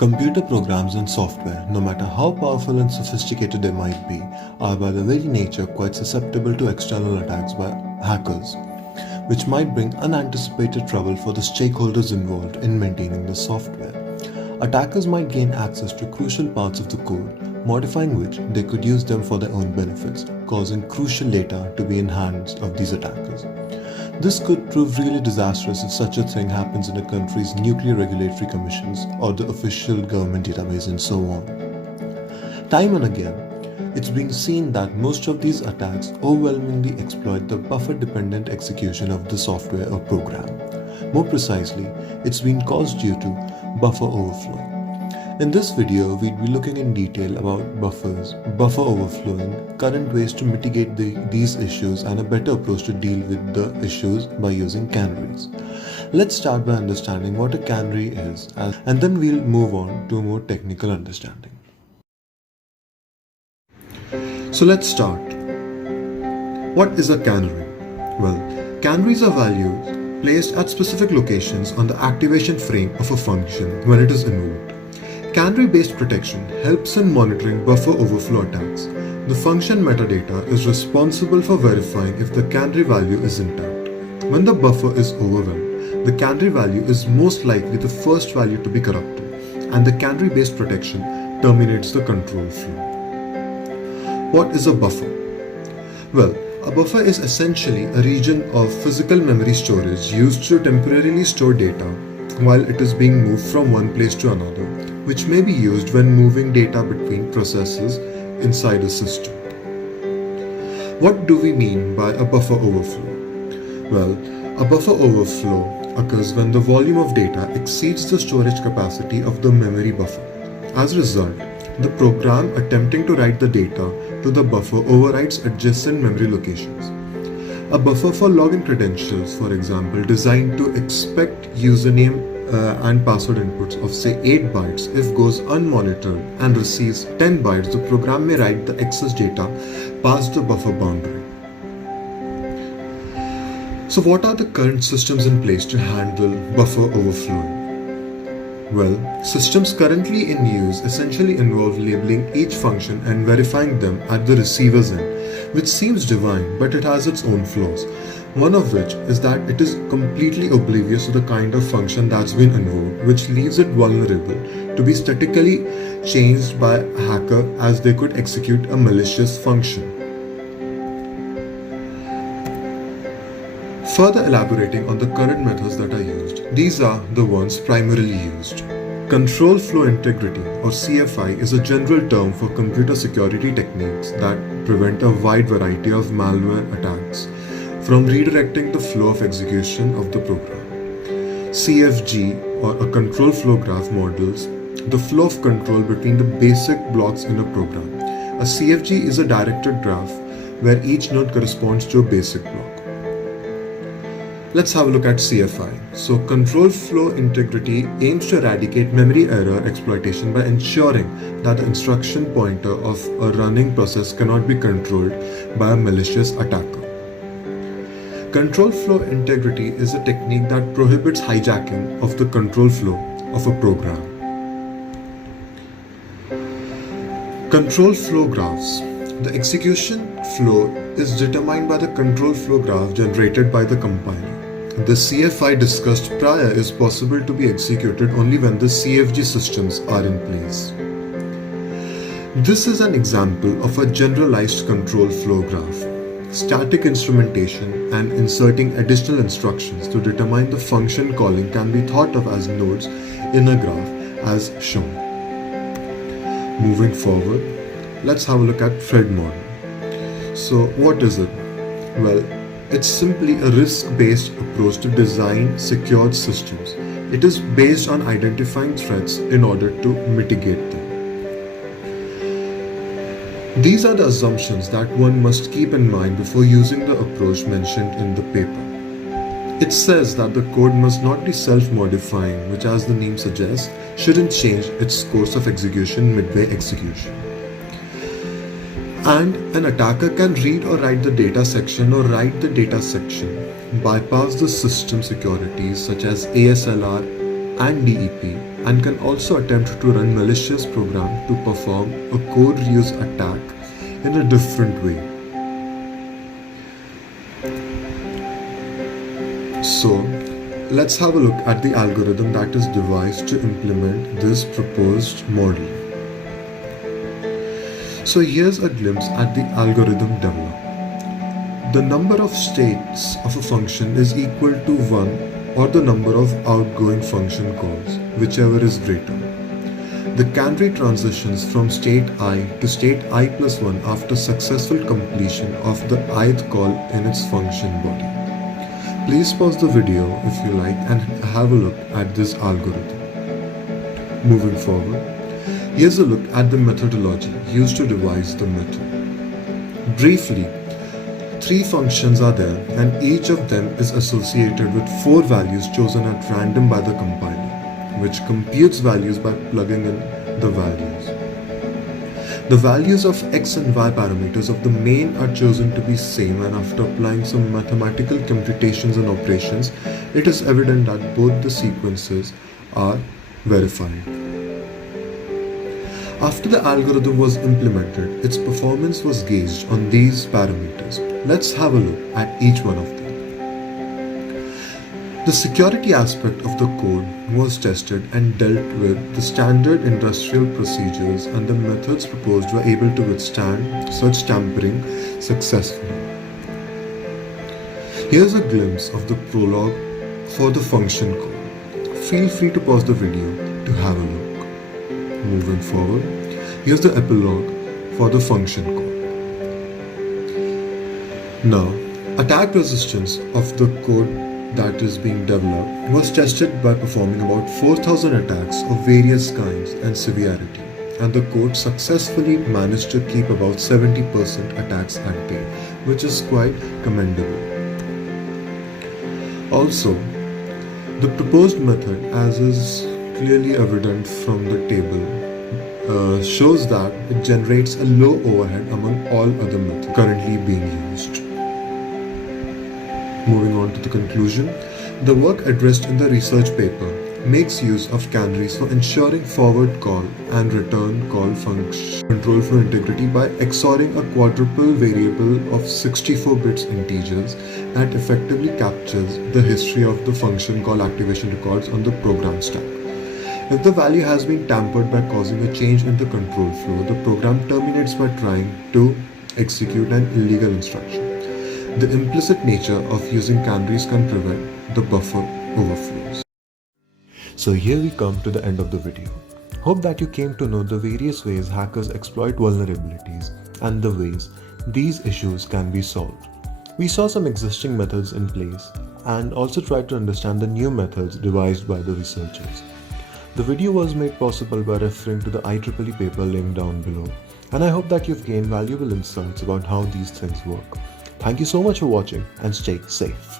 Computer programs and software, no matter how powerful and sophisticated they might be, are by their very nature quite susceptible to external attacks by hackers, which might bring unanticipated trouble for the stakeholders involved in maintaining the software. Attackers might gain access to crucial parts of the code, modifying which they could use them for their own benefits, causing crucial data to be in hands of these attackers. This could prove really disastrous if such a thing happens in a country's nuclear regulatory commissions or the official government database and so on. Time and again, it's been seen that most of these attacks overwhelmingly exploit the buffer-dependent execution of the software or program. More precisely, it's been caused due to buffer overflow. In this video, we'd be looking in detail about buffers, buffer overflowing, current ways to mitigate these issues, and a better approach to deal with the issues by using canaries. Let's start by understanding what a canary is, and then we'll move on to a more technical understanding. So let's start. What is a canary? Well, canaries are values placed at specific locations on the activation frame of a function when it is invoked. Canary-based protection helps in monitoring buffer overflow attacks. The function metadata is responsible for verifying if the canary value is intact. When the buffer is overwhelmed, the canary value is most likely the first value to be corrupted, and the canary-based protection terminates the control flow. What is a buffer? Well, a buffer is essentially a region of physical memory storage used to temporarily store data while it is being moved from one place to another, which may be used when moving data between processes inside a system. What do we mean by a buffer overflow? Well, a buffer overflow occurs when the volume of data exceeds the storage capacity of the memory buffer. As a result, the program attempting to write the data to the buffer overwrites adjacent memory locations. A buffer for login credentials, for example, designed to expect username and password inputs of say 8 bytes, if goes unmonitored and receives 10 bytes, the program may write the excess data past the buffer boundary. So what are the current systems in place to handle buffer overflowing? Well, systems currently in use essentially involve labeling each function and verifying them at the receiver's end, which seems divine, but it has its own flaws. One of which is that it is completely oblivious to the kind of function that's been invoked, which leaves it vulnerable to be statically changed by a hacker, as they could execute a malicious function. Further elaborating on the current methods that are used, these are the ones primarily used. Control flow integrity, or CFI, is a general term for computer security techniques that prevent a wide variety of malware attacks from redirecting the flow of execution of the program. CFG, or a control flow graph, models the flow of control between the basic blocks in a program. A CFG is a directed graph where each node corresponds to a basic block. Let's have a look at CFI. So, control flow integrity aims to eradicate memory error exploitation by ensuring that the instruction pointer of a running process cannot be controlled by a malicious attacker. Control flow integrity is a technique that prohibits hijacking of the control flow of a program. Control flow graphs. The execution flow is determined by the control flow graph generated by the compiler. The CFI discussed prior is possible to be executed only when the CFG systems are in place. This is an example of a generalized control flow graph. Static instrumentation and inserting additional instructions to determine the function calling can be thought of as nodes in a graph as shown. Moving forward, let's have a look at threat model. So what is it? Well, it's simply a risk-based approach to design secured systems. It is based on identifying threats in order to mitigate them. These are the assumptions that one must keep in mind before using the approach mentioned in the paper. It says that the code must not be self-modifying, which, as the name suggests, shouldn't change its course of execution midway execution. And an attacker can read or write the data section or write the data section, bypass the system securities such as ASLR and DEP, and can also attempt to run malicious program to perform a code reuse attack in a different way. So, let's have a look at the algorithm that is devised to implement this proposed model. So here's a glimpse at the algorithm developed. The number of states of a function is equal to 1 or the number of outgoing function calls, whichever is greater. The canary transitions from state I to state I plus 1 after successful completion of the ith call in its function body. Please pause the video if you like and have a look at this algorithm. Moving forward, here's a look at the methodology used to devise the method. Briefly, 3 functions are there and each of them is associated with 4 values chosen at random by the compiler, which computes values by plugging in the values. The values of x and y parameters of the main are chosen to be same, and after applying some mathematical computations and operations, it is evident that both the sequences are verified. After the algorithm was implemented, its performance was gauged on these parameters. Let's have a look at each one of them. The security aspect of the code was tested and dealt with the standard industrial procedures, and the methods proposed were able to withstand such tampering successfully. Here's a glimpse of the prologue for the function code. Feel free to pause the video to have a look. Moving forward, here's the epilogue for the function code. Now, attack resistance of the code that is being developed was tested by performing about 4,000 attacks of various kinds and severity, and the code successfully managed to keep about 70% attacks at bay, which is quite commendable. Also, the proposed method, as is clearly evident from the table, shows that it generates a low overhead among all other methods currently being used. Moving on to the conclusion, the work addressed in the research paper makes use of canaries for ensuring forward call and return call function control flow integrity by XORing a quadruple variable of 64 bits integers that effectively captures the history of the function call activation records on the program stack. If the value has been tampered by causing a change in the control flow, the program terminates by trying to execute an illegal instruction. The implicit nature of using canaries can prevent the buffer overflows. So here we come to the end of the video. Hope that you came to know the various ways hackers exploit vulnerabilities and the ways these issues can be solved. We saw some existing methods in place and also tried to understand the new methods devised by the researchers. The video was made possible by referring to the IEEE paper linked down below, and I hope that you've gained valuable insights about how these things work. Thank you so much for watching and stay safe.